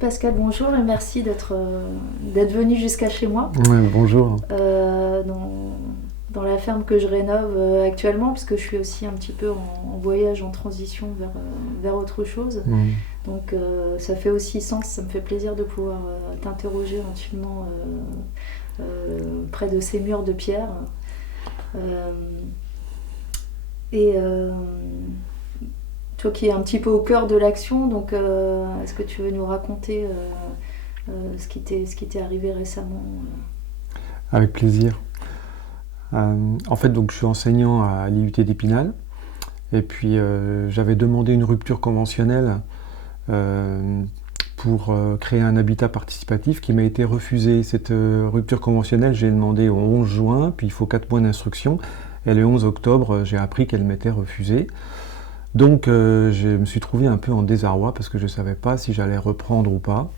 Pascal, bonjour et merci d'être venu jusqu'à chez moi. Ouais, bonjour. Dans la ferme que je rénove actuellement, parce que je suis aussi un petit peu en voyage, en transition vers autre chose. Donc ça fait aussi sens, ça me fait plaisir de pouvoir t'interroger éventuellement près de ces murs de pierre. Et toi qui es un petit peu au cœur de l'action, donc est-ce que tu veux nous raconter ce qui t'est arrivé récemment Avec plaisir. En fait, donc, je suis enseignant à l'IUT d'Épinal. Et puis, j'avais demandé une rupture conventionnelle pour créer un habitat participatif qui m'a été refusée. Cette rupture conventionnelle, j'ai demandé au 11 juin, puis il faut 4 mois d'instruction. Et le 11 octobre, j'ai appris qu'elle m'était refusée. Donc, je me suis trouvé un peu en désarroi parce que je ne savais pas si j'allais reprendre ou pas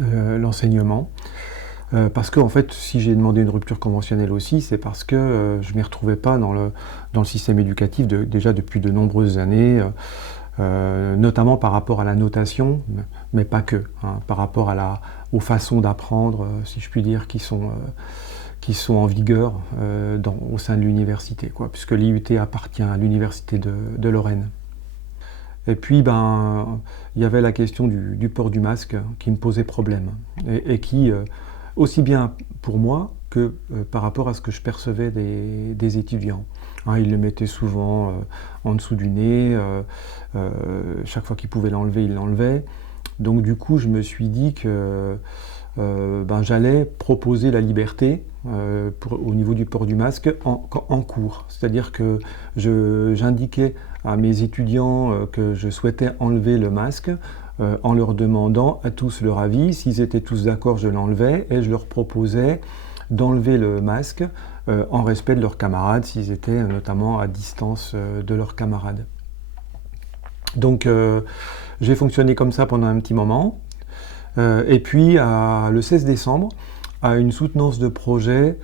l'enseignement. Parce que, en fait, si j'ai demandé une rupture conventionnelle aussi, c'est parce que je ne m'y retrouvais pas dans le système éducatif déjà depuis de nombreuses années, notamment par rapport à la notation, mais pas que, hein, par rapport aux façons d'apprendre, si je puis dire, qui sont en vigueur au sein de l'université, puisque l'IUT appartient à l'université de Lorraine. Et puis, il y avait la question du port du masque qui me posait problème, et qui, aussi bien pour moi que par rapport à ce que je percevais des étudiants. Hein, ils le mettaient souvent en dessous du nez, chaque fois qu'ils pouvaient l'enlever, ils l'enlevaient. Donc du coup, je me suis dit que j'allais proposer la liberté au niveau du port du masque en cours. C'est-à-dire que j'indiquais à mes étudiants que je souhaitais enlever le masque en leur demandant à tous leur avis. S'ils étaient tous d'accord, je l'enlevais et je leur proposais d'enlever le masque en respect de leurs camarades, s'ils étaient notamment à distance de leurs camarades. Donc j'ai fonctionné comme ça pendant un petit moment. Et puis, le 16 décembre, à une soutenance de projet,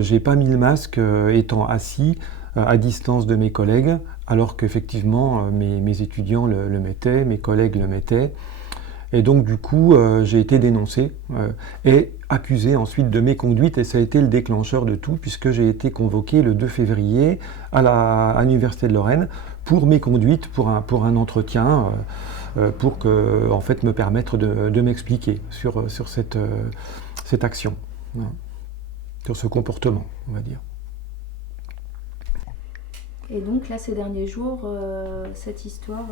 j'ai pas mis le masque étant assis à distance de mes collègues, alors qu'effectivement, mes étudiants le mettaient, mes collègues le mettaient. Et donc, du coup, j'ai été dénoncé et accusé ensuite de méconduite, et ça a été le déclencheur de tout, puisque j'ai été convoqué le 2 février à l'Université de Lorraine pour méconduite, pour un entretien. Pour en fait, me permettre de m'expliquer sur cette action, voilà, sur ce comportement, on va dire. Et donc là, ces derniers jours, cette histoire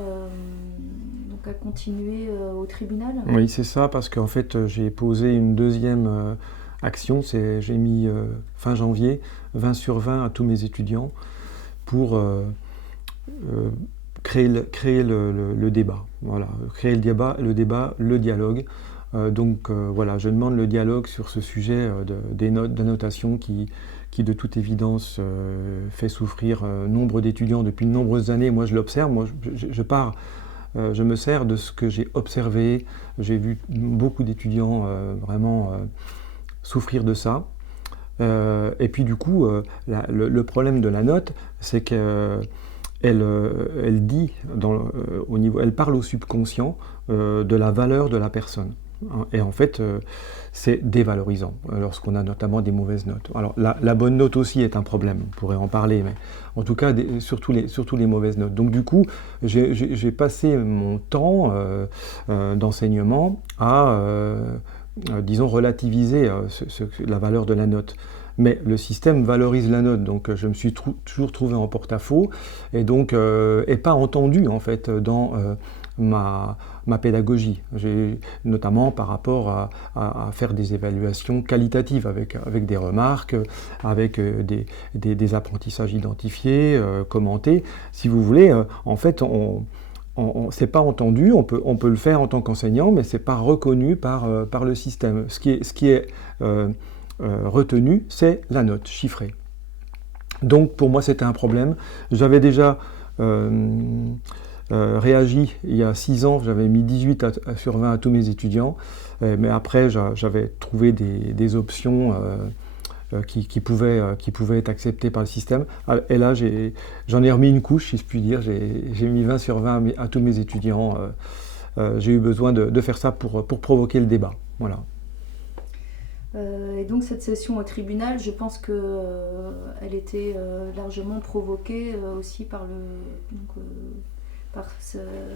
donc a continué au tribunal ? Oui, c'est ça, parce qu'en fait, j'ai posé une deuxième action, j'ai mis fin janvier 20 sur 20 à tous mes étudiants pour créer le débat, voilà, créer le débat, le dialogue. Donc voilà, je demande le dialogue sur ce sujet des notes de notation qui de toute évidence fait souffrir nombre d'étudiants depuis de nombreuses années. Moi je l'observe, je me sers de ce que j'ai observé. J'ai vu beaucoup d'étudiants vraiment souffrir de ça. Et puis du coup, le problème de la note, c'est que elle dit, elle parle au subconscient de la valeur de la personne. Et en fait, c'est dévalorisant lorsqu'on a notamment des mauvaises notes. Alors la bonne note aussi est un problème, on pourrait en parler, mais en tout cas, surtout les mauvaises notes. Donc du coup, j'ai passé mon temps d'enseignement à, disons, relativiser la valeur de la note. Mais le système valorise la note, donc je me suis toujours trouvé en porte-à-faux et donc et pas entendu en fait dans ma pédagogie, notamment par rapport à faire des évaluations qualitatives avec des remarques, avec des apprentissages identifiés, commentés. Si vous voulez, en fait, c'est pas entendu, on peut le faire en tant qu'enseignant, mais c'est pas reconnu par le système. Ce qui est retenu, c'est la note chiffrée. Donc pour moi c'était un problème. J'avais déjà réagi il y a 6 ans, j'avais mis 18 sur 20 à tous mes étudiants, mais après j'avais trouvé des options qui pouvaient être acceptées par le système. Et là j'en ai remis une couche, si je puis dire, j'ai mis 20 sur 20 à tous mes étudiants j'ai eu besoin de faire ça pour provoquer le débat. Voilà. Et donc cette session au tribunal, je pense qu'elle était largement provoquée aussi par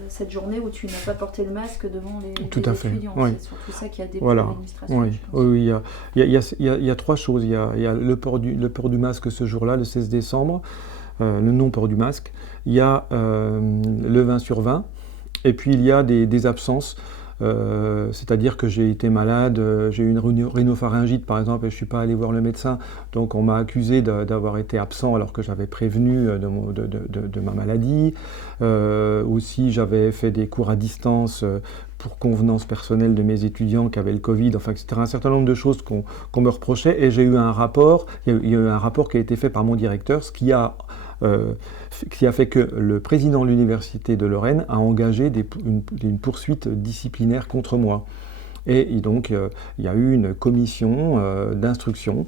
cette journée où tu n'as pas porté le masque devant les étudiants. Oui. C'est surtout ça qui a déplu voilà. l'administration. Oui, il y a trois choses. Il y a le port du masque ce jour-là, le 16 décembre, le non-port du masque. Il y a le 20/20, et puis il y a des absences. C'est-à-dire que j'ai été malade, j'ai eu une rhinopharyngite par exemple et je ne suis pas allé voir le médecin, donc on m'a accusé d'avoir été absent alors que j'avais prévenu de ma maladie. Aussi j'avais fait des cours à distance pour convenance personnelle de mes étudiants qui avaient le Covid, enfin etc. Un certain nombre de choses qu'on me reprochait, et j'ai eu un rapport, il y a eu un rapport qui a été fait par mon directeur, ce qui a fait que le président de l'université de Lorraine a engagé une poursuite disciplinaire contre moi. Et donc, il y a eu une commission d'instruction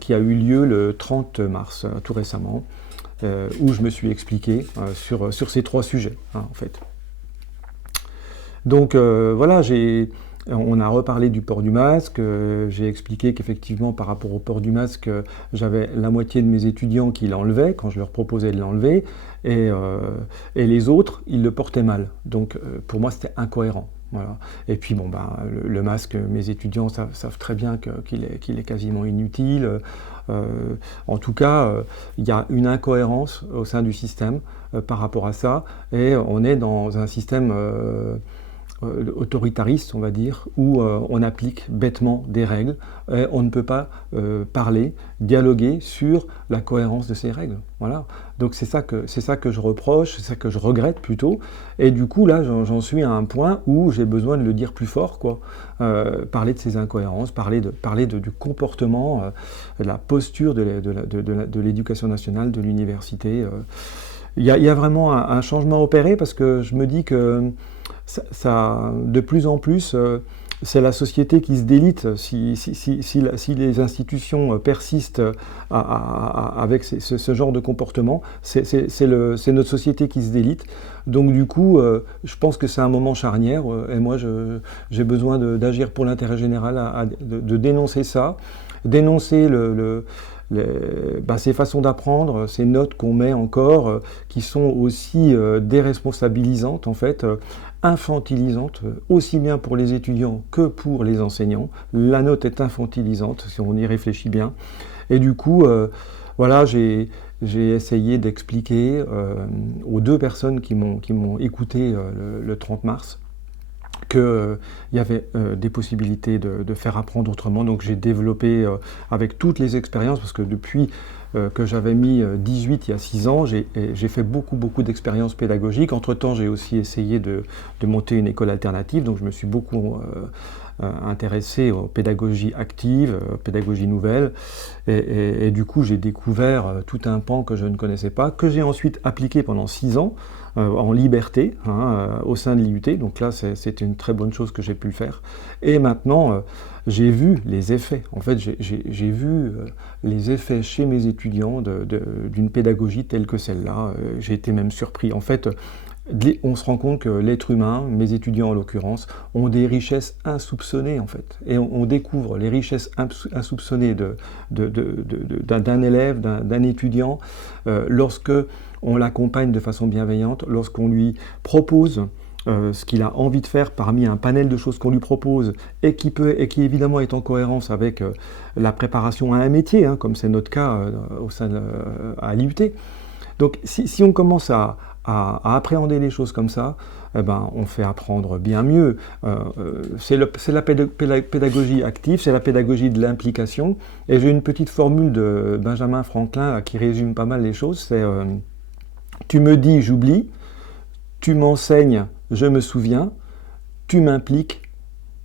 qui a eu lieu le 30 mars, tout récemment, où je me suis expliqué sur ces trois sujets, en fait. Donc, voilà, on a reparlé du port du masque, j'ai expliqué qu'effectivement par rapport au port du masque, j'avais la moitié de mes étudiants qui l'enlevaient quand je leur proposais de l'enlever, et les autres, ils le portaient mal. Donc pour moi c'était incohérent. Voilà. Et puis bon, le masque, mes étudiants savent très bien qu'il est quasiment inutile. En tout cas, il y a une incohérence au sein du système par rapport à ça, et on est dans un système autoritariste, on va dire, où on applique bêtement des règles et on ne peut pas parler, dialoguer sur la cohérence de ces règles. Voilà. Donc c'est ça que je reproche, c'est ça que je regrette plutôt. Et du coup là, j'en suis à un point où j'ai besoin de le dire plus fort, quoi. Parler de ces incohérences, parler du comportement, de la posture de l'éducation nationale, de l'université. Il y a vraiment un changement opéré parce que je me dis que ça, de plus en plus, c'est la société qui se délite. Si les institutions persistent avec ce genre de comportement, c'est notre société qui se délite. Donc du coup, je pense que c'est un moment charnière, et moi j'ai besoin d'agir pour l'intérêt général, de dénoncer ça, dénoncer ces façons d'apprendre, ces notes qu'on met encore, qui sont aussi déresponsabilisantes en fait, infantilisantes, aussi bien pour les étudiants que pour les enseignants. La note est infantilisante, si on y réfléchit bien. Et du coup, voilà, j'ai essayé d'expliquer aux deux personnes qui m'ont écouté le 30 mars, qu'il y avait des possibilités de faire apprendre autrement. Donc j'ai développé avec toutes les expériences, parce que depuis que j'avais mis 18 il y a 6 ans, j'ai fait beaucoup d'expériences pédagogiques. Entre-temps, j'ai aussi essayé de monter une école alternative, donc je me suis beaucoup intéressé aux pédagogies actives, pédagogie nouvelle, et du coup j'ai découvert tout un pan que je ne connaissais pas, que j'ai ensuite appliqué pendant 6 ans, en liberté, au sein de l'IUT, donc là c'était une très bonne chose que j'ai pu le faire. Et maintenant, j'ai vu les effets, en fait j'ai vu les effets chez mes étudiants d'une pédagogie telle que celle-là. J'ai été même surpris. En fait, on se rend compte que l'être humain, mes étudiants en l'occurrence, ont des richesses insoupçonnées en fait. Et on découvre les richesses insoupçonnées d'un élève, d'un étudiant, lorsque on l'accompagne de façon bienveillante, lorsqu'on lui propose ce qu'il a envie de faire parmi un panel de choses qu'on lui propose et qui évidemment est en cohérence avec la préparation à un métier, comme c'est notre cas à l'IUT. Donc si on commence à appréhender les choses comme ça, on fait apprendre bien mieux. C'est la pédagogie active, c'est la pédagogie de l'implication. Et j'ai une petite formule de Benjamin Franklin qui résume pas mal les choses, c'est tu me dis, j'oublie, tu m'enseignes, je me souviens, tu m'impliques,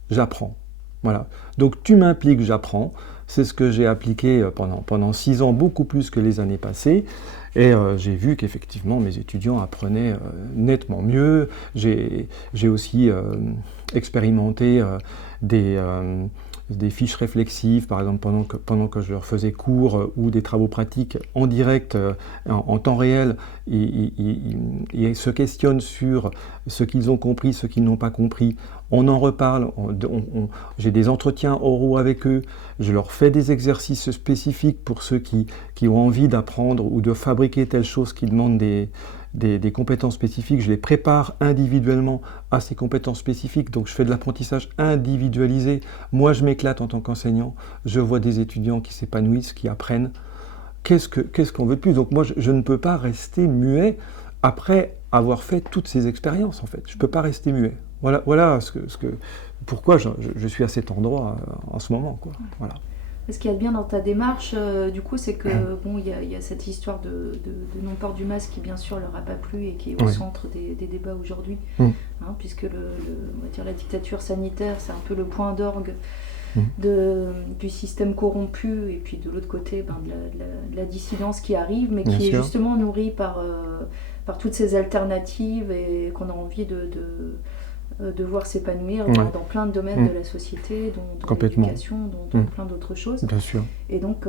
j'apprends. Voilà. Donc tu m'impliques, j'apprends. C'est ce que j'ai appliqué pendant 6 ans, beaucoup plus que les années passées. Et j'ai vu qu'effectivement mes étudiants apprenaient nettement mieux. J'ai aussi expérimenté des fiches réflexives, par exemple pendant que je leur faisais cours ou des travaux pratiques en direct, en temps réel, et se questionnent sur ce qu'ils ont compris, ce qu'ils n'ont pas compris. On en reparle, j'ai des entretiens oraux avec eux, je leur fais des exercices spécifiques pour ceux qui ont envie d'apprendre ou de fabriquer telle chose qui demande des compétences spécifiques, je les prépare individuellement à ces compétences spécifiques, donc je fais de l'apprentissage individualisé. Moi, je m'éclate en tant qu'enseignant, je vois des étudiants qui s'épanouissent, qui apprennent. Qu'est-ce qu'on veut de plus? Donc moi, je ne peux pas rester muet après avoir fait toutes ces expériences, en fait. Je ne peux pas rester muet. Voilà pourquoi je suis à cet endroit en ce moment, quoi. Voilà. Ce qu'il y a de bien dans ta démarche, du coup, c'est que bon, il y a cette histoire de non-port du masque qui, bien sûr, leur a pas plu et qui est au centre des débats aujourd'hui, puisque on va dire la dictature sanitaire, c'est un peu le point d'orgue du système corrompu, et puis de l'autre côté, de la dissidence qui arrive, mais qui est justement nourrie par toutes ces alternatives et qu'on a envie de voir s'épanouir dans plein de domaines de la société, dont l'éducation, dont plein d'autres choses. Bien sûr. Et donc,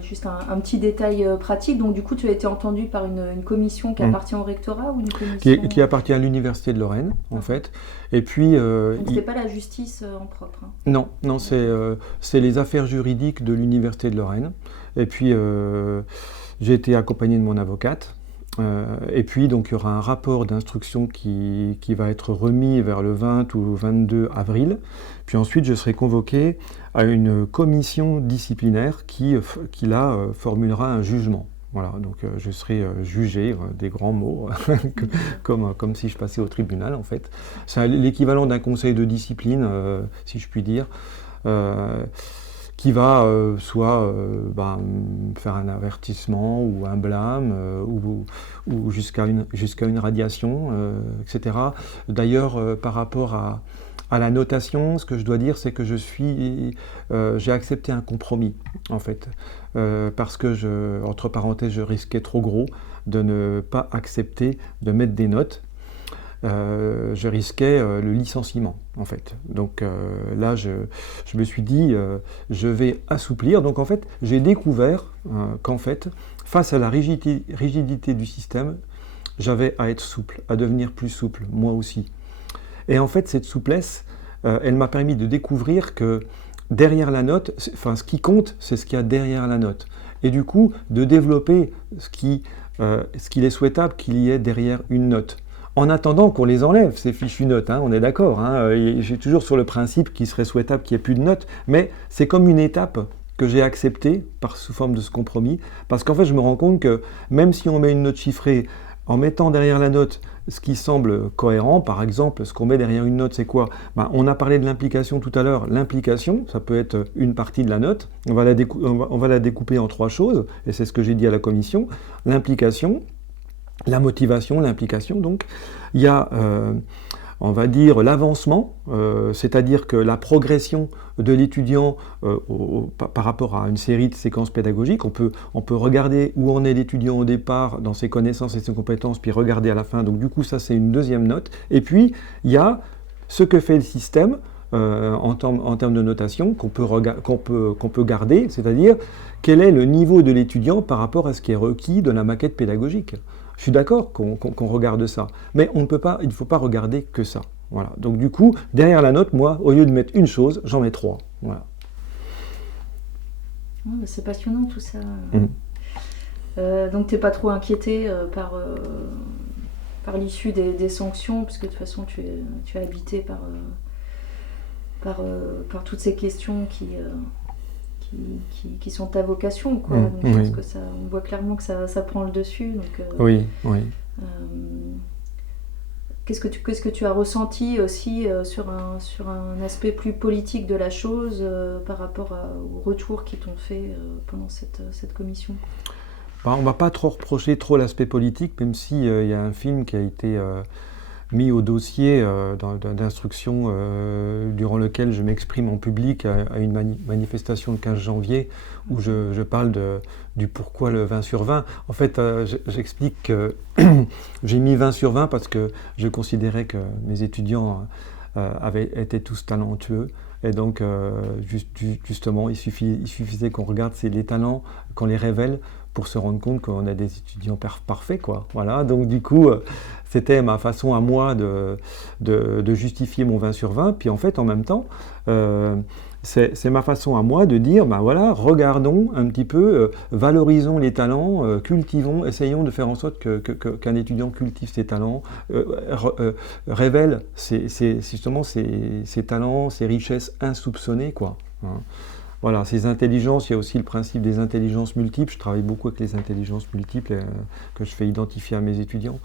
juste un petit détail pratique, donc du coup tu as été entendu par une commission qui appartient au rectorat ou une commission... qui appartient à l'Université de Lorraine, en fait. Et puis... donc c'est pas la justice en propre. Non, c'est les affaires juridiques de l'Université de Lorraine. Et puis j'ai été accompagné de mon avocate. Et puis, donc, il y aura un rapport d'instruction qui va être remis vers le 20 ou 22 avril. Puis ensuite, je serai convoqué à une commission disciplinaire qui là, formulera un jugement. Voilà, donc je serai jugé, des grands mots, comme si je passais au tribunal, en fait. C'est l'équivalent d'un conseil de discipline, si je puis dire. Qui va soit faire un avertissement ou un blâme ou jusqu'à une radiation, etc. D'ailleurs, par rapport à la notation, ce que je dois dire, c'est que j'ai accepté un compromis, en fait, parce que, entre parenthèses, je risquais trop gros de ne pas accepter de mettre des notes. Je risquais le licenciement, en fait. Donc là, je me suis dit, je vais assouplir. Donc en fait, j'ai découvert qu'en fait, face à la rigidité du système, j'avais à être souple, à devenir plus souple, moi aussi. Et en fait, cette souplesse, elle m'a permis de découvrir que derrière la note, ce qui compte, c'est ce qu'il y a derrière la note. Et du coup, de développer ce qu'il est souhaitable qu'il y ait derrière une note. En attendant qu'on les enlève, ces fichues notes, on est d'accord. J'ai toujours sur le principe qu'il serait souhaitable qu'il n'y ait plus de notes, mais c'est comme une étape que j'ai acceptée sous forme de ce compromis, parce qu'en fait, je me rends compte que même si on met une note chiffrée, en mettant derrière la note ce qui semble cohérent, par exemple, ce qu'on met derrière une note, c'est quoi? On a parlé de l'implication tout à l'heure. L'implication, ça peut être une partie de la note. On va la découper en 3 choses, et c'est ce que j'ai dit à la commission. L'implication, la motivation, l'implication, donc. Il y a, on va dire, l'avancement, c'est-à-dire que la progression de l'étudiant par rapport à une série de séquences pédagogiques, on peut regarder où en est l'étudiant au départ dans ses connaissances et ses compétences, puis regarder à la fin. Donc du coup, ça, c'est une deuxième note. Et puis, il y a ce que fait le système en termes de notation qu'on peut garder, c'est-à-dire quel est le niveau de l'étudiant par rapport à ce qui est requis de la maquette pédagogique. Je suis d'accord qu'on regarde ça, mais il ne faut pas regarder que ça. Voilà. Donc du coup, derrière la note, moi, au lieu de mettre une chose, j'en mets 3. Voilà. C'est passionnant tout ça. Donc tu n'es pas trop inquiété par l'issue des sanctions, puisque de toute façon tu es habité par toutes ces questions qui sont ta vocation, quoi. Donc, je pense que on voit clairement que ça prend le dessus. Donc, oui. Qu'est-ce que tu as ressenti aussi sur un aspect plus politique de la chose par rapport aux retours qui t'ont fait pendant cette commission? On ne va pas trop reprocher l'aspect politique, même s'il y a un film qui a été mis au dossier d'instruction durant lequel je m'exprime en public à une manifestation le 15 janvier où je parle du pourquoi le 20 sur 20. En fait, j'explique que j'ai mis 20 sur 20 parce que je considérais que mes étudiants étaient tous talentueux. Et donc, justement, il suffisait qu'on regarde les talents, qu'on les révèle, pour se rendre compte qu'on a des étudiants parfaits, quoi. Voilà, donc du coup, c'était ma façon à moi de justifier mon 20 sur 20. Puis en fait, en même temps, c'est ma façon à moi de dire, ben voilà, regardons un petit peu, valorisons les talents, cultivons, essayons de faire en sorte qu'un étudiant cultive ses talents, révèle justement ses talents, ses richesses insoupçonnées, quoi. Hein. Voilà, ces intelligences, il y a aussi le principe des intelligences multiples. Je travaille beaucoup avec les intelligences multiples que je fais identifier à mes étudiants.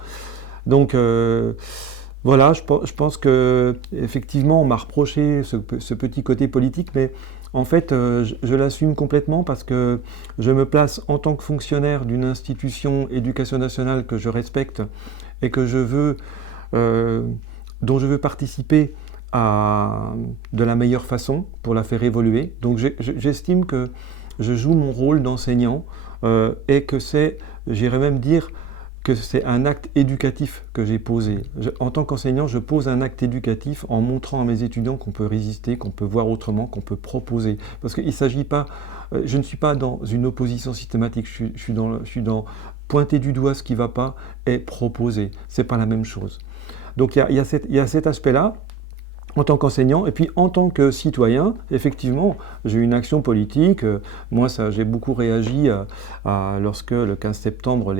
Donc, voilà, je pense que effectivement, on m'a reproché ce petit côté politique, mais en fait, je l'assume complètement parce que je me place en tant que fonctionnaire d'une institution éducation nationale que je respecte et que dont je veux participer de la meilleure façon pour la faire évoluer. Donc j'estime que je joue mon rôle d'enseignant et que j'irais même dire que c'est un acte éducatif que j'ai posé. En tant qu'enseignant, je pose un acte éducatif en montrant à mes étudiants qu'on peut résister, qu'on peut voir autrement, qu'on peut proposer. Parce qu'il ne s'agit pas, je ne suis pas dans une opposition systématique, je suis dans pointer du doigt ce qui ne va pas et proposer. Ce n'est pas la même chose. Donc il y a cet aspect-là, en tant qu'enseignant, et puis en tant que citoyen, effectivement, j'ai une action politique. Moi, j'ai beaucoup réagi lorsque, le 15 septembre,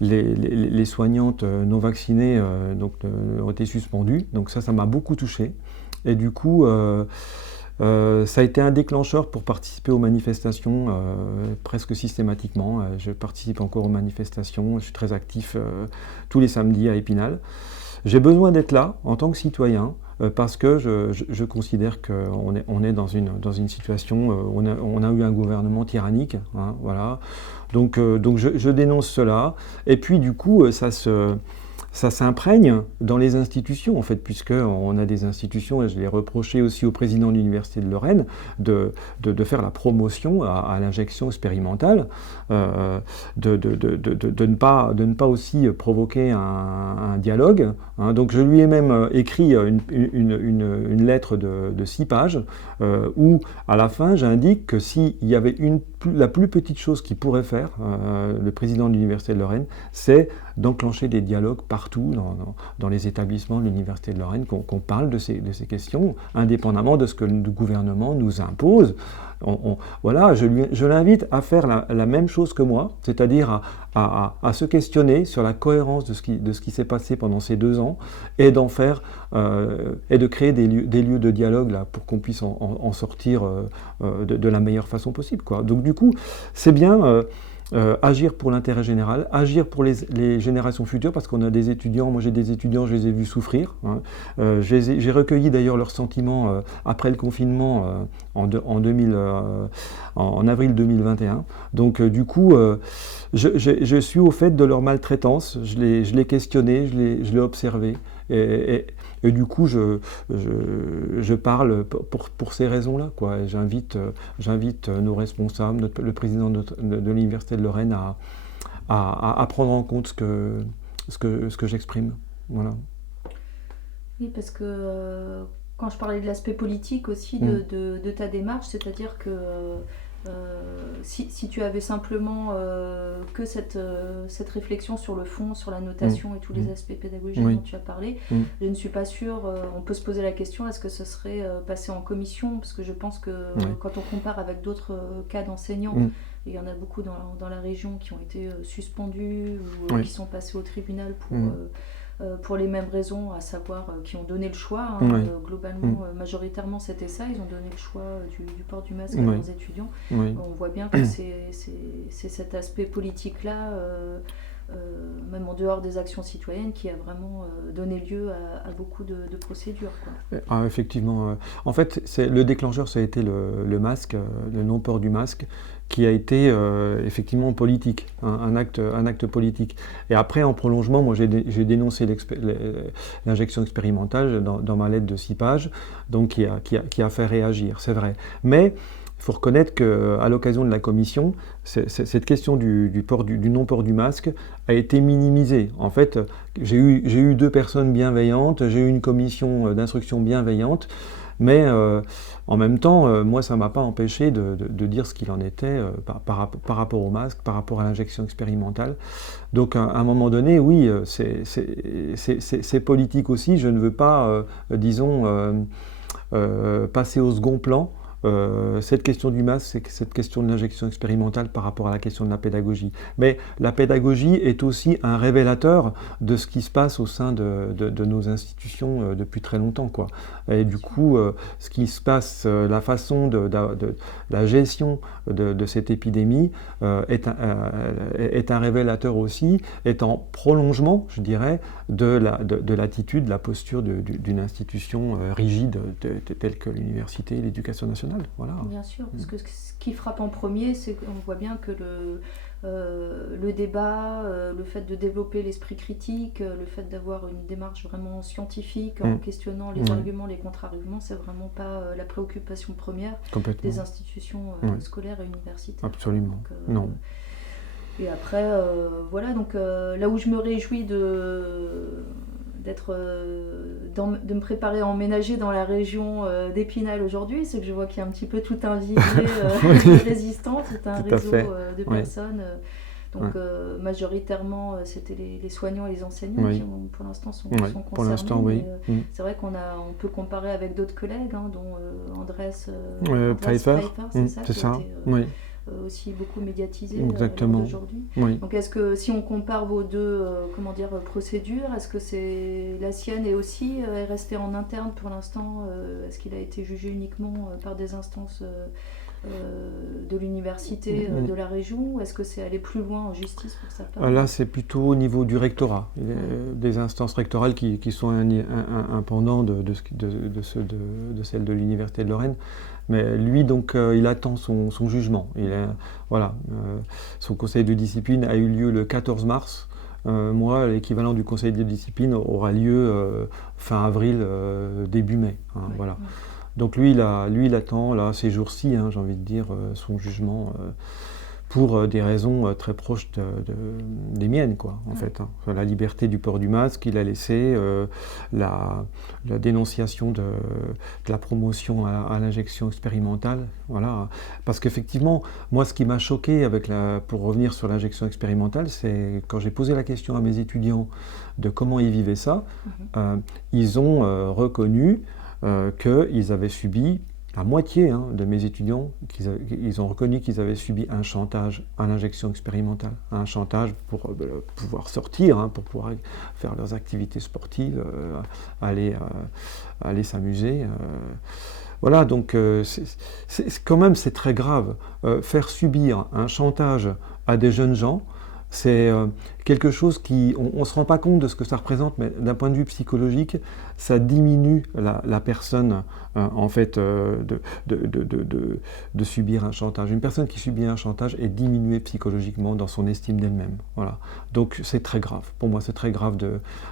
les soignantes non vaccinées ont été suspendues. Donc ça m'a beaucoup touché. Et du coup, ça a été un déclencheur pour participer aux manifestations presque systématiquement. Je participe encore aux manifestations, je suis très actif tous les samedis à Épinal. J'ai besoin d'être là en tant que citoyen parce que je considère qu'on est dans une situation, on a eu un gouvernement tyrannique, hein, voilà. Donc je dénonce cela. Et puis du coup, ça s'imprègne dans les institutions, en fait, puisqu'on a des institutions, et je l'ai reproché aussi au président de l'Université de Lorraine, de faire la promotion à l'injection expérimentale, de ne pas aussi provoquer un dialogue. Hein. Donc je lui ai même écrit une lettre de 6 pages, où à la fin j'indique que s'il y avait la plus petite chose qu'il pourrait faire, le président de l'Université de Lorraine, c'est d'enclencher des dialogues partout dans les établissements de l'Université de Lorraine, qu'on parle de ces questions, indépendamment de ce que le gouvernement nous impose. Voilà, je l'invite à faire la même chose que moi, c'est-à-dire à se questionner sur la cohérence de ce qui s'est passé pendant ces 2 ans et d'en faire et de créer des lieux de dialogue là, pour qu'on puisse en sortir de la meilleure façon possible, quoi. Donc du coup, c'est bien agir pour l'intérêt général, agir pour les générations futures, parce qu'on a des étudiants, moi j'ai des étudiants, je les ai vus souffrir. Hein. J'ai recueilli d'ailleurs leurs sentiments après le confinement en avril 2021. Donc du coup, je suis au fait de leur maltraitance, je l'ai questionné, je l'ai observé. Et du coup, je parle pour ces raisons-là, quoi. J'invite nos responsables, le président de l'Université de Lorraine à prendre en compte ce que j'exprime. Voilà. Oui, parce que quand je parlais de l'aspect politique aussi de ta démarche, c'est-à-dire que si tu avais simplement que cette réflexion sur le fond, sur la notation et tous les aspects pédagogiques dont tu as parlé, je ne suis pas sûre, on peut se poser la question, est-ce que ce serait passé en commission, parce que je pense que quand on compare avec d'autres cas d'enseignants, il y en a beaucoup dans la région qui ont été suspendus ou qui sont passés au tribunal pour les mêmes raisons, à savoir qui ont donné le choix. Globalement, majoritairement, c'était ça. Ils ont donné le choix du port du masque à leurs étudiants. On voit bien que c'est cet aspect politique-là, même en dehors des actions citoyennes, qui a vraiment donné lieu à beaucoup de procédures, quoi. Ah, effectivement. En fait, le déclencheur, ça a été le masque, le non-port du masque, qui a été effectivement politique, un acte politique. Et après, en prolongement, moi j'ai dénoncé l'injection expérimentale dans ma lettre de 6 pages, donc qui a fait réagir, c'est vrai. Mais faut reconnaître qu'à l'occasion de la commission, cette question du non-port du masque a été minimisée. En fait, j'ai eu 2 personnes bienveillantes, j'ai eu une commission d'instruction bienveillante, mais en même temps, moi, ça ne m'a pas empêché de dire ce qu'il en était par rapport au masque, par rapport à l'injection expérimentale. Donc, à un moment donné, oui, c'est politique aussi. Je ne veux pas, disons, passer au second plan cette question du masque, c'est cette question de l'injection expérimentale par rapport à la question de la pédagogie. Mais la pédagogie est aussi un révélateur de ce qui se passe au sein de nos institutions depuis très longtemps, quoi. Et du coup, ce qui se passe, la façon de la gestion de cette épidémie est un révélateur aussi, est en prolongement, je dirais, de l'attitude, de la posture d'une institution rigide telle que l'université et l'éducation nationale. Voilà. Bien sûr, parce que ce qui frappe en premier, c'est qu'on voit bien que le débat, le fait de développer l'esprit critique, le fait d'avoir une démarche vraiment scientifique en questionnant les arguments, les contre-arguments, c'est vraiment pas la préoccupation première des institutions scolaires et universitaires. Absolument. Donc, non. Et après, voilà, donc là où je me réjouis de me préparer à emménager dans la région d'Épinal aujourd'hui, c'est que je vois qu'il y a un petit peu tout un vivier résistant, tout un réseau de personnes. Donc majoritairement, c'était les soignants et les enseignants qui pour l'instant sont concernés. Pour l'instant, oui. C'est vrai qu'on peut comparer avec d'autres collègues, dont Andrés Pfeiffer, c'est ça. Oui. Aussi beaucoup médiatisé aujourd'hui. Oui. Donc est-ce que si on compare vos deux procédures, est-ce que la sienne est aussi est restée en interne pour l'instant, est-ce qu'il a été jugé uniquement par des instances de l'université, de la région, ou est-ce que c'est aller plus loin en justice pour sa part? Là, c'est plutôt au niveau du rectorat, des instances rectorales qui sont un pendant de celle de l'université de Lorraine. Mais lui, donc, il attend son jugement. Son conseil de discipline a eu lieu le 14 mars. Moi, l'équivalent du conseil de discipline aura lieu fin avril, début mai. Voilà. Donc lui, il attend, là, ces jours-ci, j'ai envie de dire, son jugement pour des raisons très proches des miennes, quoi, en fait. La liberté du port du masque, il a laissé la dénonciation de la promotion à l'injection expérimentale, voilà. Parce qu'effectivement, moi, ce qui m'a choqué pour revenir sur l'injection expérimentale, c'est quand j'ai posé la question à mes étudiants de comment ils vivaient ça, ils ont reconnu qu'ils avaient subi, la moitié de mes étudiants, ils ont reconnu qu'ils avaient subi un chantage à l'injection expérimentale, un chantage pour pouvoir sortir, pour pouvoir faire leurs activités sportives, aller s'amuser. Voilà, donc quand même c'est très grave. Faire subir un chantage à des jeunes gens, c'est quelque chose on ne se rend pas compte de ce que ça représente, mais d'un point de vue psychologique, ça diminue la personne en fait de subir un chantage. Une personne qui subit un chantage est diminuée psychologiquement dans son estime d'elle-même. Voilà. Donc c'est très grave. Pour moi, c'est très grave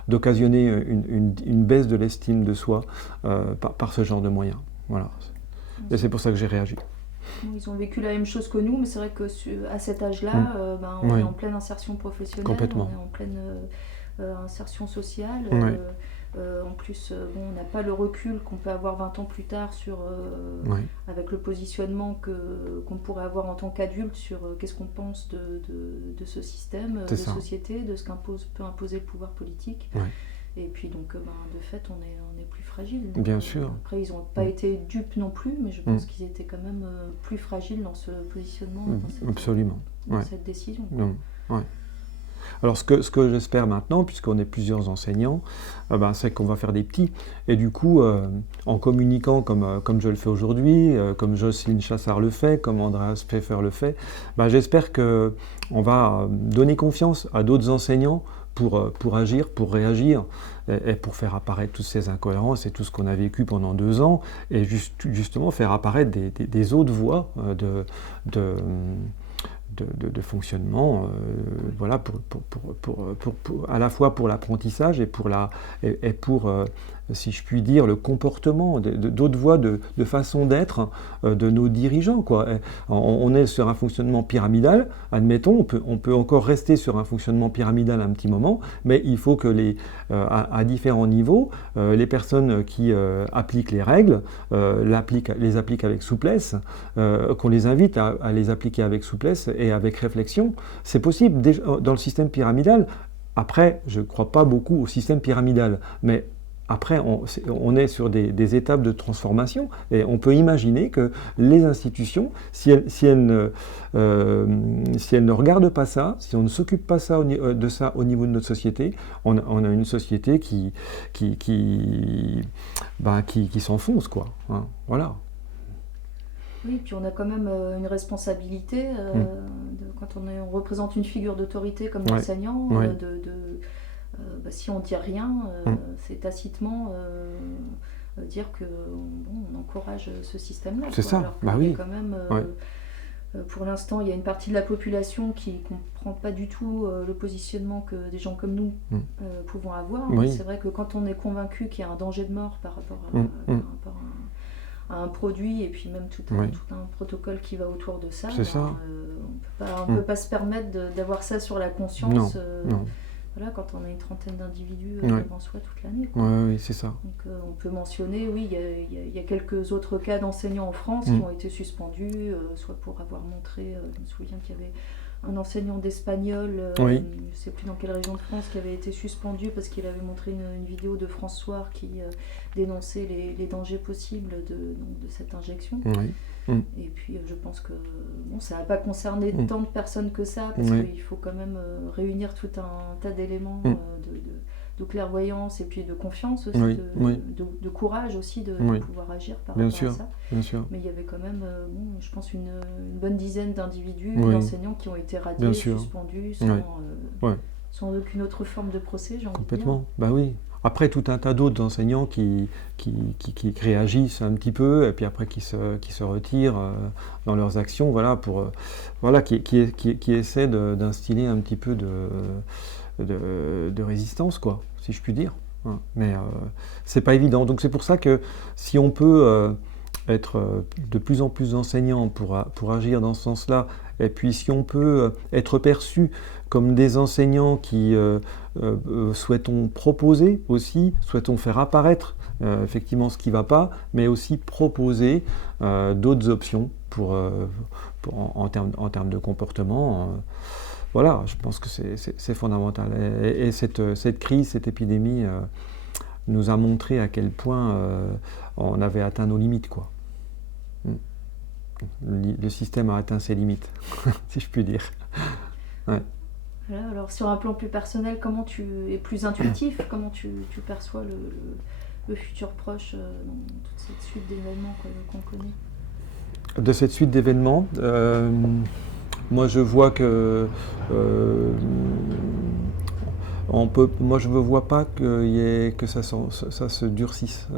d'occasionner une baisse de l'estime de soi par ce genre de moyens. Voilà. Et c'est pour ça que j'ai réagi. Ils ont vécu la même chose que nous, mais c'est vrai qu'à cet âge-là, on est en pleine insertion professionnelle, complètement. On est en pleine insertion sociale. En plus, on n'a pas le recul qu'on peut avoir 20 ans plus tard avec le positionnement qu'on pourrait avoir en tant qu'adulte sur qu'est-ce qu'on pense de ce système de société, de ce peut imposer le pouvoir politique. Et puis donc, de fait, on est plus fragile. Donc, bien sûr. Après, ils n'ont pas été dupes non plus, mais je pense qu'ils étaient quand même plus fragiles dans ce positionnement, dans cette décision. Alors, ce que j'espère maintenant, puisqu'on est plusieurs enseignants, c'est qu'on va faire des petits. Et du coup, en communiquant comme je le fais aujourd'hui, comme Jocelyne Chassard le fait, comme Andreas Pfeiffer le fait, j'espère qu'on va donner confiance à d'autres enseignants pour agir, pour réagir et pour faire apparaître toutes ces incohérences et tout ce qu'on a vécu pendant 2 ans et justement faire apparaître des autres voies de fonctionnement, voilà, à la fois pour l'apprentissage et pour si je puis dire, le comportement, d'autres voies de façon d'être de nos dirigeants, quoi. On est sur un fonctionnement pyramidal, admettons, on peut encore rester sur un fonctionnement pyramidal un petit moment, mais il faut que à différents niveaux, les personnes qui appliquent les règles les appliquent avec souplesse, qu'on les invite à les appliquer avec souplesse et avec réflexion. C'est possible dans le système pyramidal. Après, je ne crois pas beaucoup au système pyramidal, mais après, on est sur des étapes de transformation et on peut imaginer que les institutions, si elles ne regardent pas ça, si on ne s'occupe pas de ça au niveau de notre société, on a une société qui s'enfonce, quoi. Hein, voilà. Oui, puis on a quand même une responsabilité quand on représente une figure d'autorité comme l'enseignant, si on ne dit rien, c'est tacitement dire que on encourage ce système-là. C'est ça, alors oui. Quand même, pour l'instant, il y a une partie de la population qui ne comprend pas du tout le positionnement que des gens comme nous pouvons avoir. Oui. C'est vrai que quand on est convaincu qu'il y a un danger de mort par rapport à un produit et puis même tout un protocole qui va autour de ça, on ne peut pas se permettre d'avoir ça sur la conscience. Non. Voilà, quand on a une trentaine d'individus devant soi toute l'année. Oui, c'est ça. Donc on peut mentionner, oui, il y a quelques autres cas d'enseignants en France qui ont été suspendus, soit pour avoir montré, je me souviens qu'il y avait un enseignant d'espagnol, je ne sais plus dans quelle région de France, qui avait été suspendu parce qu'il avait montré une vidéo de France Soir qui dénonçait les dangers possibles de cette injection. Et puis je pense que ça n'a pas concerné tant de personnes que ça, parce qu'il faut quand même réunir tout un tas d'éléments de clairvoyance et puis de confiance aussi, de courage aussi de pouvoir agir par rapport à ça. Bien sûr. Mais il y avait quand même, je pense, une bonne dizaine d'individus, d'enseignants qui ont été radiés, suspendus, sans aucune autre forme de procès, j'ai envie de dire. Complètement, oui. Après, tout un tas d'autres enseignants qui réagissent un petit peu et puis après qui se retirent dans leurs actions, qui essaient d'instiller un petit peu de résistance, quoi, si je puis dire. Mais c'est pas évident. Donc c'est pour ça que si on peut être de plus en plus enseignants pour agir dans ce sens-là, et puis si on peut être perçu comme des enseignants qui souhaitons proposer aussi, souhaitons faire apparaître effectivement ce qui ne va pas, mais aussi proposer d'autres options en termes de comportement. Voilà, je pense que c'est fondamental. Et cette crise, cette épidémie nous a montré à quel point on avait atteint nos limites, quoi. Le système a atteint ses limites, si je puis dire. Ouais. Voilà, alors sur un plan plus personnel, comment tu es plus intuitif, comment tu perçois le futur proche dans toute cette suite d'événements qu'on connaît? De cette suite d'événements, moi je vois que moi je ne vois pas que ça se durcisse.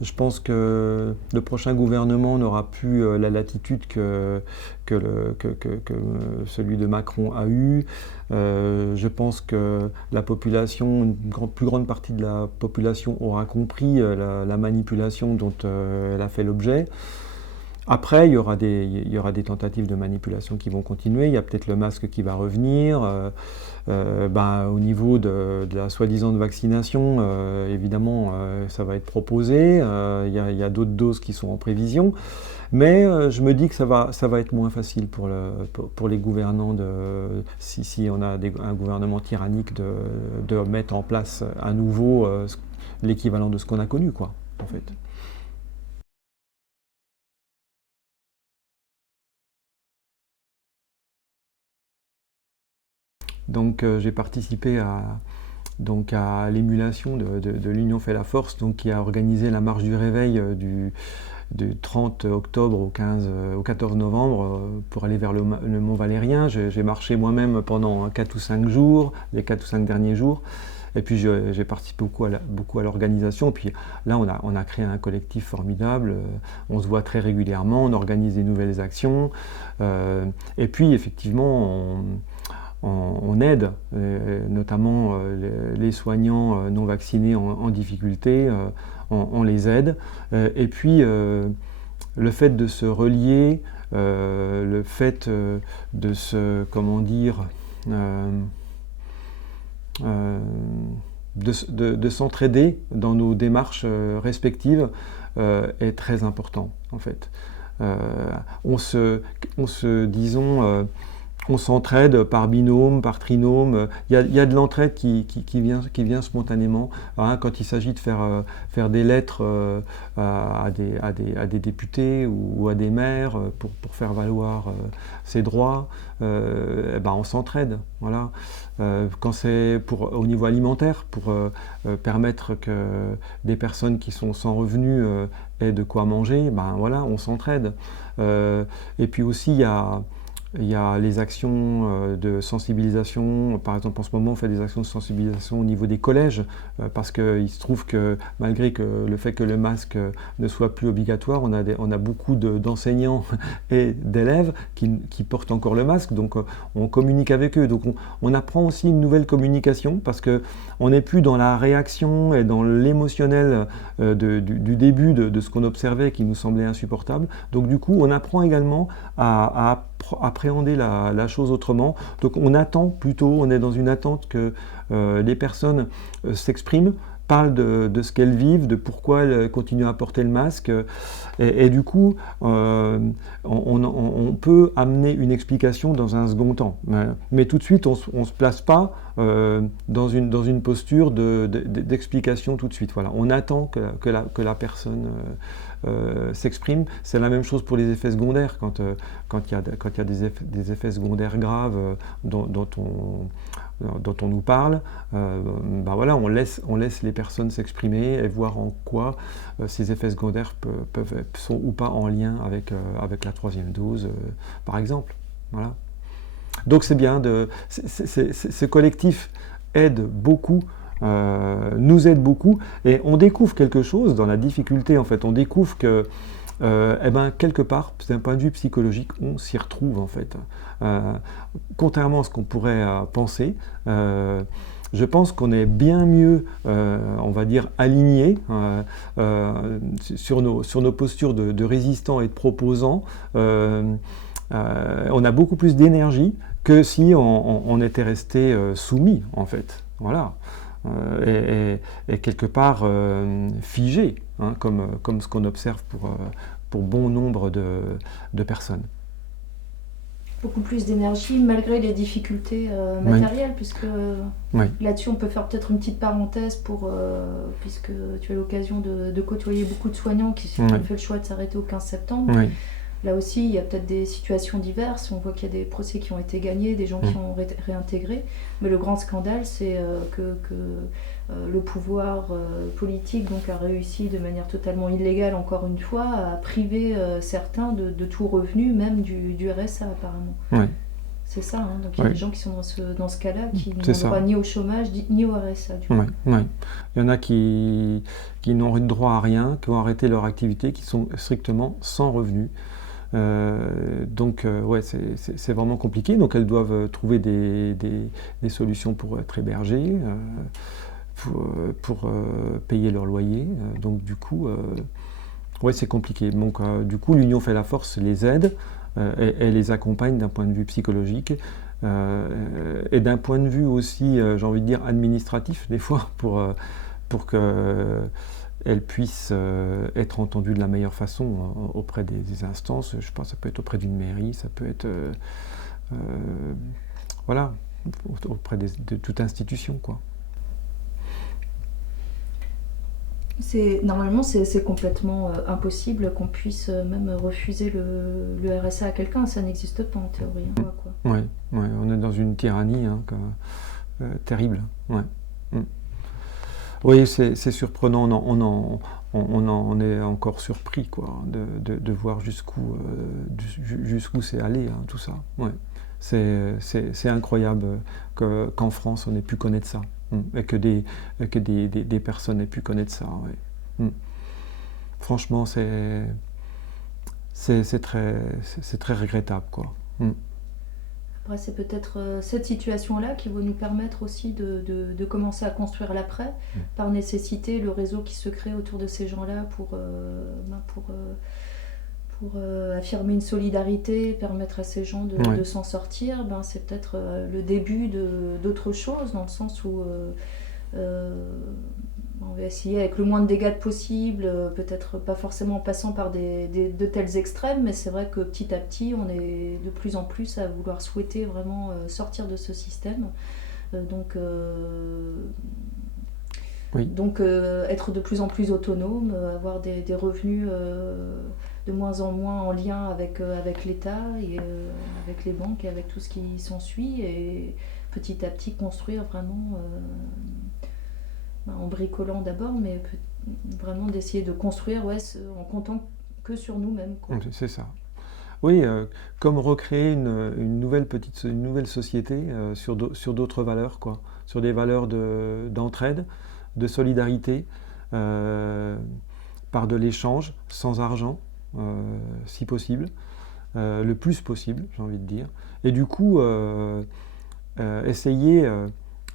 Je pense que le prochain gouvernement n'aura plus la latitude que celui de Macron a eu. Je pense que la population, une plus grande partie de la population aura compris la manipulation dont elle a fait l'objet. Après, il y aura des tentatives de manipulation qui vont continuer. Il y a peut-être le masque qui va revenir. Au niveau de la soi-disant vaccination, évidemment, ça va être proposé. Il y a d'autres doses qui sont en prévision. Mais je me dis que ça va être moins facile pour les gouvernants, si on a un gouvernement tyrannique, de mettre en place à nouveau l'équivalent de ce qu'on a connu, quoi, en fait. Donc j'ai participé à l'émulation de l'Union fait la force, donc, qui a organisé la marche du réveil du 30 octobre au 14 novembre pour aller vers le Mont Valérien. J'ai marché moi-même pendant 4 ou 5 jours, les 4 ou 5 derniers jours. Et puis j'ai participé beaucoup à l'organisation. Puis là, on a créé un collectif formidable. On se voit très régulièrement, on organise des nouvelles actions. Et puis effectivement, on aide, notamment les soignants non vaccinés en difficulté, on les aide. Et puis, le fait de se relier, le fait de se, comment dire, de s'entraider dans nos démarches respectives est très important, en fait. On s'entraide par binôme, par trinôme. Il y a de l'entraide qui vient spontanément. Hein, quand il s'agit de faire des lettres à des députés ou à des maires pour faire valoir ses droits, on s'entraide. Voilà. Quand c'est au niveau alimentaire, pour permettre que des personnes qui sont sans revenus aient de quoi manger, voilà, on s'entraide. Et puis aussi, il y a les actions de sensibilisation. Par exemple, en ce moment, on fait des actions de sensibilisation au niveau des collèges, parce qu'il se trouve que malgré le fait que le masque ne soit plus obligatoire, on a beaucoup d'enseignants et d'élèves qui portent encore le masque, donc on communique avec eux. Donc on apprend aussi une nouvelle communication, parce qu'on n'est plus dans la réaction et dans l'émotionnel du début de ce qu'on observait qui nous semblait insupportable. Donc du coup, on apprend également à appréhender la chose autrement. Donc on est dans une attente que les personnes s'expriment, parlent de ce qu'elles vivent, de pourquoi elles continuent à porter le masque, et du coup on peut amener une explication dans un second temps. Mais tout de suite on ne se place pas dans une posture d'explication tout de suite. Voilà. On attend que la personne s'exprime. C'est la même chose pour les effets secondaires. Quand il y a des effets secondaires graves dont on nous parle, voilà, on laisse les personnes s'exprimer et voir en quoi ces effets secondaires sont ou pas en lien avec la troisième dose, par exemple. Voilà. Donc c'est bien, ce collectif aide beaucoup, nous aide beaucoup, et on découvre quelque chose dans la difficulté. En fait, on découvre que quelque part, d'un point de vue psychologique, on s'y retrouve, en fait. Contrairement à ce qu'on pourrait penser, je pense qu'on est bien mieux, on va dire, alignés sur nos postures de résistants et de proposants. On a beaucoup plus d'énergie que si on était resté soumis, en fait. Voilà. Et quelque part figé, hein, comme ce qu'on observe pour bon nombre de personnes. Beaucoup plus d'énergie malgré les difficultés matérielles, puisque là-dessus on peut faire peut-être une petite parenthèse puisque tu as l'occasion de côtoyer beaucoup de soignants qui ont fait le choix de s'arrêter au 15 septembre. Là aussi, il y a peut-être des situations diverses. On voit qu'il y a des procès qui ont été gagnés, des gens qui ont réintégré. Mais le grand scandale, c'est que le pouvoir politique donc, a réussi de manière totalement illégale, encore une fois, à priver certains de tout revenu, même du RSA apparemment. C'est ça, hein. Donc il y a des gens qui sont dans ce cas-là, qui n'ont droit ni au chômage, ni au RSA. Du coup. Il y en a qui n'ont droit à rien, qui ont arrêté leur activité, qui sont strictement sans revenus. C'est vraiment compliqué. Donc elles doivent trouver des solutions pour être hébergées, pour payer leur loyer. Donc du coup, c'est compliqué. Donc du coup, l'Union fait la force les aide et les accompagne d'un point de vue psychologique et d'un point de vue aussi, j'ai envie de dire, administratif des fois, pour que elles puissent être entendues de la meilleure façon auprès des instances. Je pense que ça peut être auprès d'une mairie, ça peut être auprès de toute institution, quoi. Normalement, c'est complètement impossible qu'on puisse même refuser le RSA à quelqu'un. Ça n'existe pas en théorie. Oui, on est dans une tyrannie terrible. Oui, c'est surprenant. On en est encore surpris, quoi, de voir jusqu'où c'est allé, hein, tout ça. C'est incroyable qu'en France on ait pu connaître ça, et que des personnes aient pu connaître ça. Franchement, c'est très regrettable, quoi. Après, c'est peut-être cette situation-là qui va nous permettre aussi de commencer à construire l'après, par nécessité, le réseau qui se crée autour de ces gens-là pour affirmer une solidarité, permettre à ces gens de s'en sortir. C'est peut-être le début d'autre chose, dans le sens où on va essayer avec le moins de dégâts possible, peut-être pas forcément en passant par de tels extrêmes, mais c'est vrai que petit à petit, on est de plus en plus à vouloir souhaiter vraiment sortir de ce système. Donc être de plus en plus autonome, avoir des revenus de moins en moins en lien avec l'État et avec les banques et avec tout ce qui s'ensuit, et petit à petit construire vraiment en bricolant d'abord, mais vraiment d'essayer de construire en comptant que sur nous-mêmes. C'est ça. Oui, comme recréer une nouvelle société sur d'autres valeurs, quoi, sur des valeurs d'entraide, de solidarité, par de l'échange, sans argent, si possible, le plus possible, j'ai envie de dire. Et du coup, essayer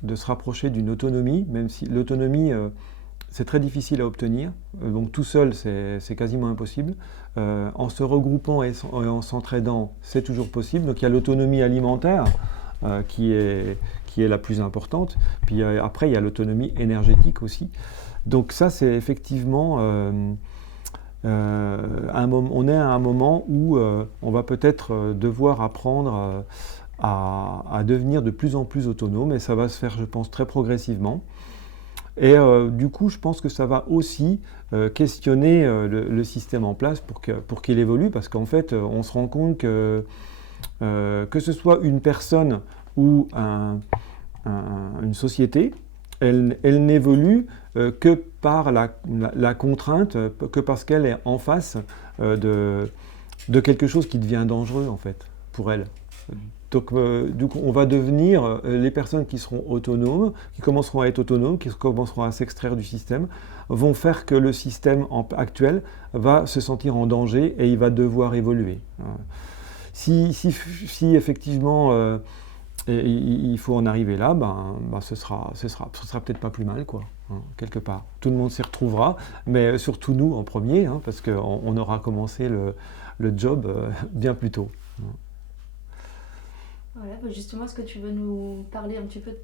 de se rapprocher d'une autonomie, même si l'autonomie, c'est très difficile à obtenir, donc tout seul, c'est quasiment impossible. En se regroupant et en s'entraidant, c'est toujours possible. Donc il y a l'autonomie alimentaire qui est la plus importante. Puis après, il y a l'autonomie énergétique aussi. Donc ça, c'est effectivement on est à un moment où on va peut-être devoir apprendre à devenir de plus en plus autonome, et ça va se faire, je pense, très progressivement. Et du coup, je pense que ça va aussi questionner le système en place pour qu'il évolue, parce qu'en fait, on se rend compte que ce soit une personne ou une société, elle n'évolue que par la contrainte, que parce qu'elle est en face de quelque chose qui devient dangereux, en fait, pour elle. Donc, on va devenir les personnes qui seront autonomes, qui commenceront à être autonomes, qui commenceront à s'extraire du système, vont faire que le système actuel va se sentir en danger et il va devoir évoluer. Si effectivement il faut en arriver là, ce sera peut-être pas plus mal, quoi, quelque part. Tout le monde s'y retrouvera, mais surtout nous en premier, parce qu'on aura commencé le job bien plus tôt. Voilà, justement, est-ce que tu veux nous parler un petit peu de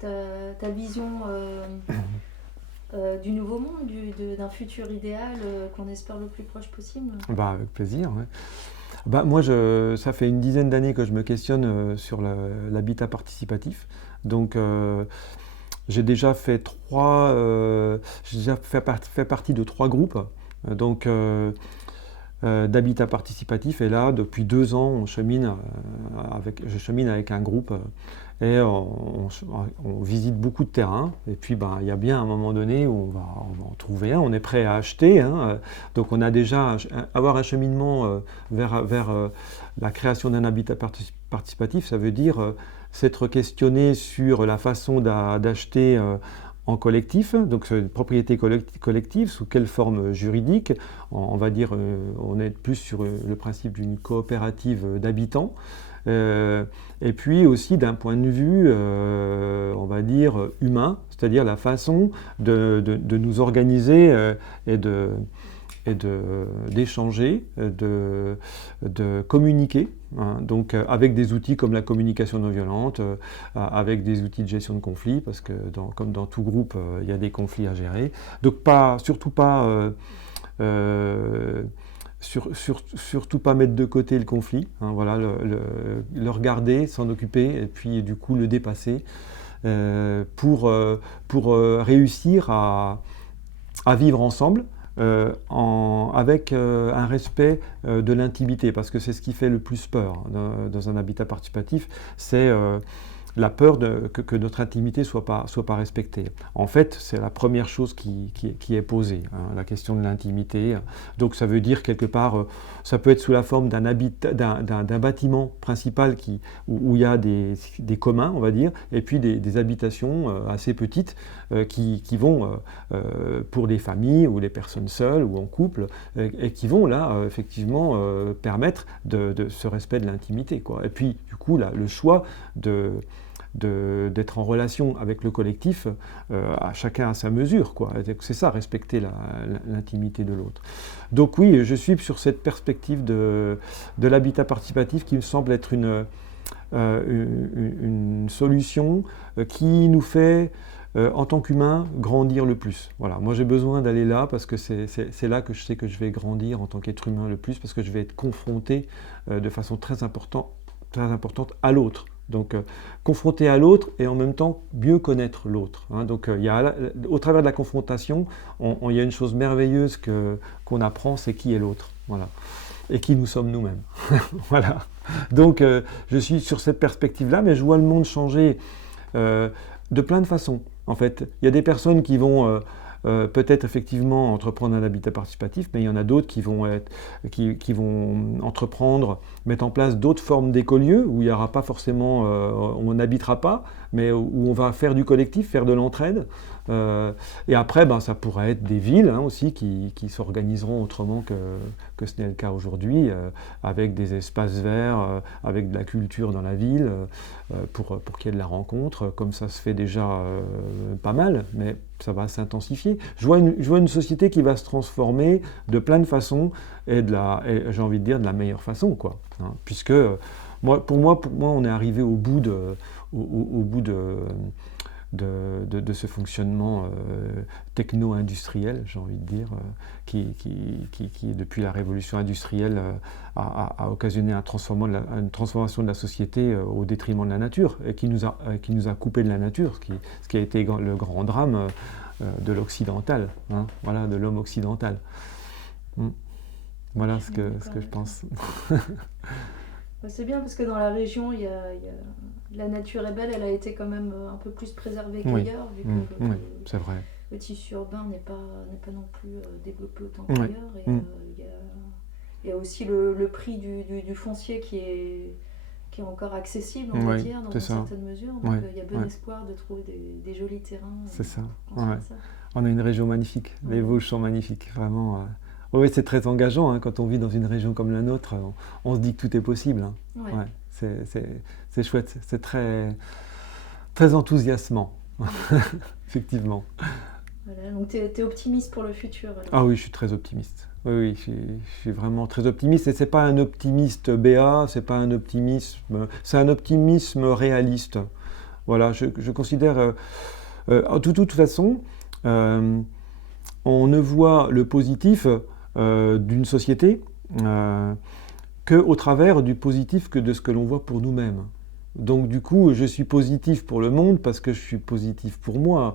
ta vision du nouveau monde, d'un futur idéal qu'on espère le plus proche possible? Avec plaisir. Ouais. Moi, ça fait une dizaine d'années que je me questionne sur l'habitat participatif. Donc, j'ai déjà fait partie de 3 groupes. Donc, d'habitat participatif, et là depuis 2 ans je chemine avec un groupe et on visite beaucoup de terrains, et puis il y a bien un moment donné où on va en trouver un, on est prêt à acheter, donc on a déjà avoir un cheminement vers la création d'un habitat participatif. Ça veut dire s'être questionné sur la façon d'acheter en collectif, donc c'est une propriété collective, sous quelle forme juridique? On va dire, on est plus sur le principe d'une coopérative d'habitants, et puis aussi d'un point de vue, on va dire, humain, c'est-à-dire la façon de nous organiser et d'échanger, de communiquer, donc avec des outils comme la communication non violente, avec des outils de gestion de conflits, parce que comme dans tout groupe, il y a des conflits à gérer. Donc surtout pas mettre de côté le conflit, voilà, le regarder, s'en occuper, et puis du coup le dépasser, pour réussir à vivre ensemble, avec un respect de l'intimité, parce que c'est ce qui fait le plus peur dans un habitat participatif, c'est la peur que notre intimité soit pas respectée. En fait, c'est la première chose qui est posée, hein, la question de l'intimité. Donc ça veut dire quelque part, ça peut être sous la forme d'un bâtiment principal où il y a des communs, on va dire, et puis des habitations assez petites qui vont, pour des familles ou des personnes seules ou en couple, et qui vont là, effectivement, permettre de ce respect de l'intimité, quoi. Et puis, du coup, là, le choix d'être en relation avec le collectif, à chacun à sa mesure, quoi. C'est ça, respecter l'intimité de l'autre. Donc oui, je suis sur cette perspective de l'habitat participatif qui me semble être une solution qui nous fait, en tant qu'humain, grandir le plus. Voilà. Moi, j'ai besoin d'aller là parce que c'est là que je sais que je vais grandir en tant qu'être humain le plus, parce que je vais être confronté de façon très importante à l'autre. Donc, confronter à l'autre et en même temps mieux connaître l'autre, hein. Donc, au travers de la confrontation, il y a une chose merveilleuse qu'on apprend, c'est qui est l'autre. Voilà. Et qui nous sommes nous-mêmes. Voilà. Donc, je suis sur cette perspective-là, mais je vois le monde changer de plein de façons. En fait, il y a des personnes qui vont peut-être effectivement entreprendre un habitat participatif, mais il y en a d'autres qui vont entreprendre, mettre en place d'autres formes d'écolieux où il n'y aura pas forcément, on n'habitera pas, mais où on va faire du collectif, faire de l'entraide. Et après, ça pourrait être des villes, hein, aussi qui s'organiseront autrement que ce n'est le cas aujourd'hui, avec des espaces verts, avec de la culture dans la ville, pour qu'il y ait de la rencontre, comme ça se fait déjà pas mal, mais ça va s'intensifier. Je vois une société qui va se transformer de plein de façons, et j'ai envie de dire de la meilleure façon, quoi, hein, puisque pour moi, on est arrivé au bout de ce fonctionnement techno-industriel, j'ai envie de dire, qui depuis la révolution industrielle, a occasionné une transformation de la société au détriment de la nature, et qui nous a coupé de la nature, ce qui a été le grand drame de l'occidental, hein, voilà, de l'homme occidental. Voilà ce que je pense. C'est bien parce que dans la région, la nature est belle, elle a été quand même un peu plus préservée qu'ailleurs, vu que c'est vrai. Le tissu urbain n'est pas non plus développé autant qu'ailleurs. Et il y a aussi le prix du foncier qui est encore accessible, on va dire, dans une certaine mesure. Donc il y a bon espoir de trouver des jolis terrains. C'est ça. On a une région magnifique, les Vosges sont magnifiques, vraiment. Oui, c'est très engageant, hein, quand on vit dans une région comme la nôtre, on se dit que tout est possible, hein. C'est chouette, c'est très, très enthousiasmant, effectivement. Voilà, donc tu es optimiste pour le futur alors. Ah oui, je suis très optimiste. Oui, je suis vraiment très optimiste, et c'est pas un optimiste béat, c'est un optimisme réaliste. Voilà, je considère, de toute façon, on ne voit le positif d'une société qu'au travers du positif que de ce que l'on voit pour nous-mêmes. Donc du coup, je suis positif pour le monde parce que je suis positif pour moi.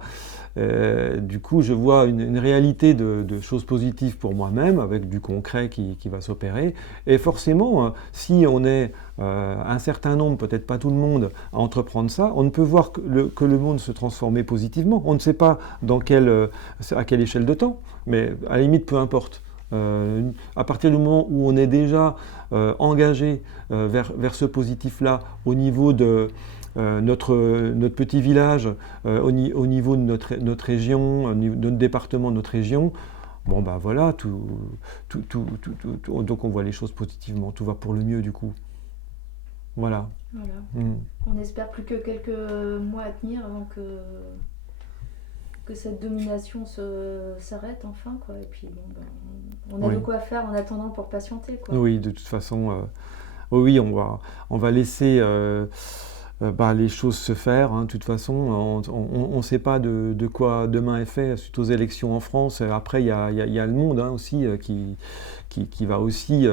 Du coup, je vois une réalité de choses positives pour moi-même, avec du concret qui va s'opérer. Et forcément, si on est un certain nombre, peut-être pas tout le monde, à entreprendre ça, on ne peut voir que le monde se transformer positivement. On ne sait pas à quelle échelle de temps, mais à la limite, peu importe. À partir du moment où on est déjà engagé vers ce positif-là, au niveau de notre petit village, au niveau de notre région, au niveau de notre département, de notre région, bon ben voilà, donc on voit les choses positivement, tout va pour le mieux du coup. Voilà. On espère plus que quelques mois à tenir avant que cette domination s'arrête enfin, quoi. Et puis on a de quoi faire en attendant pour patienter, quoi. Oui, de toute façon, oui, on va laisser les choses se faire, hein. De toute façon, on ne sait pas de quoi demain est fait suite aux élections en France. Après, il y a le monde, hein, aussi qui va aussi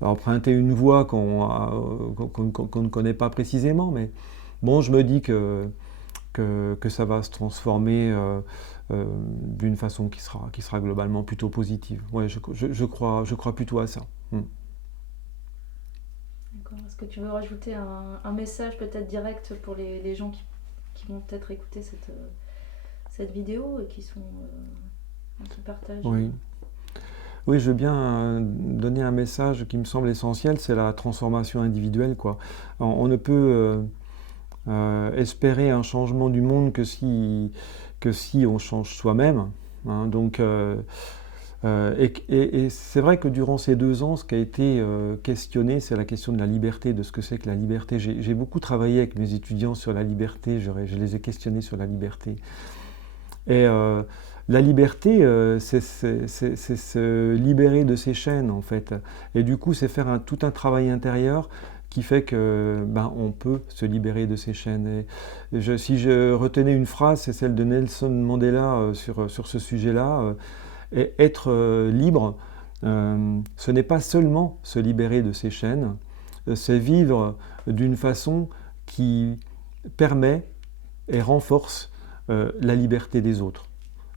emprunter une voie qu'on ne connaît pas précisément. Mais bon, je me dis que ça va se transformer d'une façon qui sera globalement plutôt positive. Ouais, je crois plutôt à ça. D'accord. Est-ce que tu veux rajouter un message peut-être direct pour les gens qui vont peut-être écouter cette vidéo et qui partagent? Oui, je veux bien donner un message qui me semble essentiel, c'est la transformation individuelle, quoi. On ne peut espérer un changement du monde que si on change soi-même, hein. Donc, et c'est vrai que durant ces 2 ans, ce qui a été questionné, c'est la question de la liberté, de ce que c'est que la liberté. J'ai beaucoup travaillé avec mes étudiants sur la liberté, je les ai questionnés sur la liberté. Et la liberté, c'est se libérer de ses chaînes, en fait. Et du coup, c'est faire tout un travail intérieur qui fait que on peut se libérer de ses chaînes. Et si je retenais une phrase, c'est celle de Nelson Mandela sur ce sujet-là. Et être libre, ce n'est pas seulement se libérer de ses chaînes, c'est vivre d'une façon qui permet et renforce la liberté des autres.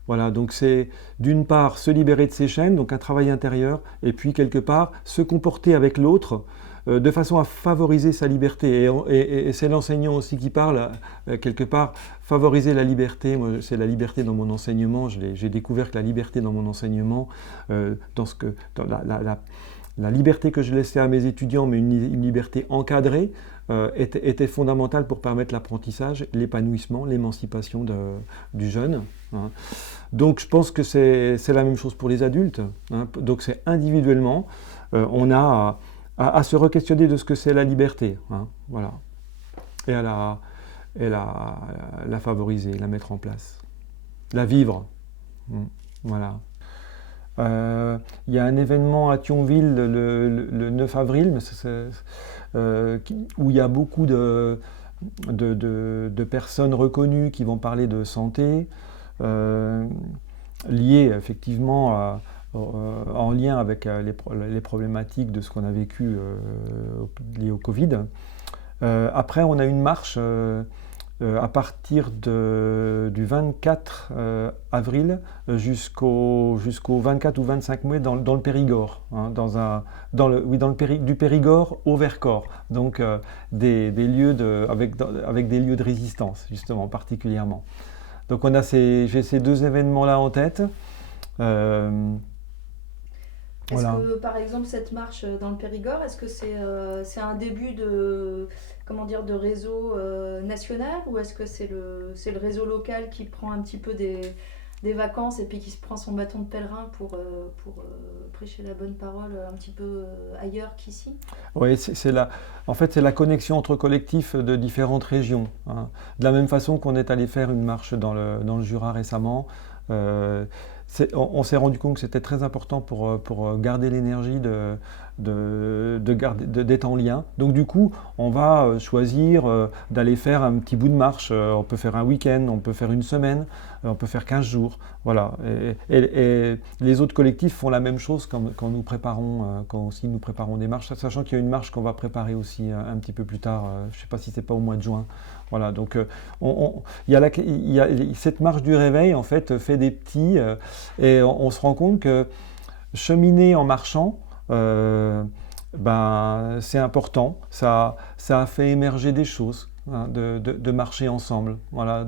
Voilà, donc c'est d'une part se libérer de ses chaînes, donc un travail intérieur, et puis quelque part se comporter avec l'autre de façon à favoriser sa liberté. Et c'est l'enseignant aussi qui parle, quelque part, favoriser la liberté. Moi, c'est la liberté dans mon enseignement. J'ai découvert que la liberté dans mon enseignement, la liberté que je laissais à mes étudiants, mais une liberté encadrée, était fondamentale pour permettre l'apprentissage, l'épanouissement, l'émancipation du jeune, hein. Donc je pense que c'est la même chose pour les adultes, hein. Donc c'est individuellement, on a à se re-questionner de ce que c'est la liberté, hein, voilà, et à la favoriser, la mettre en place, la vivre, voilà. Il y a un événement à Thionville le 9 avril, où il y a beaucoup de personnes reconnues qui vont parler de santé, liées effectivement en lien avec les problématiques de ce qu'on a vécu liées au Covid. Après, on a une marche à partir du 24 avril jusqu'au 24 ou 25 mai dans le Périgord, hein, du Périgord au Vercors, donc des lieux avec des lieux de résistance justement particulièrement. Donc j'ai ces 2 événements-là en tête. Est-ce que, par exemple, cette marche dans le Périgord, est-ce que c'est un début de réseau national, ou est-ce que c'est le réseau local qui prend un petit peu des vacances et puis qui se prend son bâton de pèlerin pour prêcher la bonne parole un petit peu ailleurs qu'ici? Oui, en fait, c'est la connexion entre collectifs de différentes régions, hein. De la même façon qu'on est allé faire une marche dans le Jura récemment, on s'est rendu compte que c'était très important pour garder l'énergie d'être en lien. Donc du coup, on va choisir d'aller faire un petit bout de marche. On peut faire un week-end, on peut faire une semaine, on peut faire 15 jours. Voilà. Et les autres collectifs font la même chose quand nous préparons des marches, sachant qu'il y a une marche qu'on va préparer aussi un petit peu plus tard. Je ne sais pas si c'est pas au mois de juin. Voilà, donc il y a cette marche du réveil, en fait, fait des petits, et on se rend compte que cheminer en marchant, c'est important. Ça a fait émerger des choses, hein, de marcher ensemble. Voilà,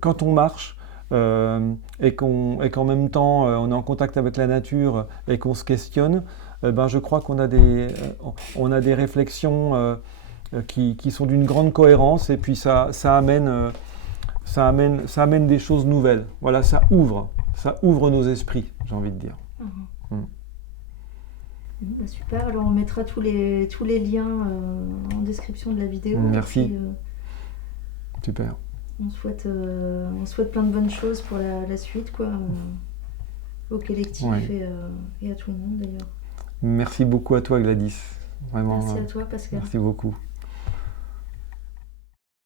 quand on marche, et qu'en même temps on est en contact avec la nature et qu'on se questionne, je crois qu'on a des réflexions qui sont d'une grande cohérence, et puis ça amène des choses nouvelles. Voilà, ça ouvre nos esprits, j'ai envie de dire. Super, alors on mettra tous les liens en description de la vidéo. Merci. Puis, super. On souhaite plein de bonnes choses pour la suite, quoi, au collectif, et à tout le monde d'ailleurs. Merci beaucoup à toi, Gladys. Vraiment, merci à toi, Pascal. Merci beaucoup.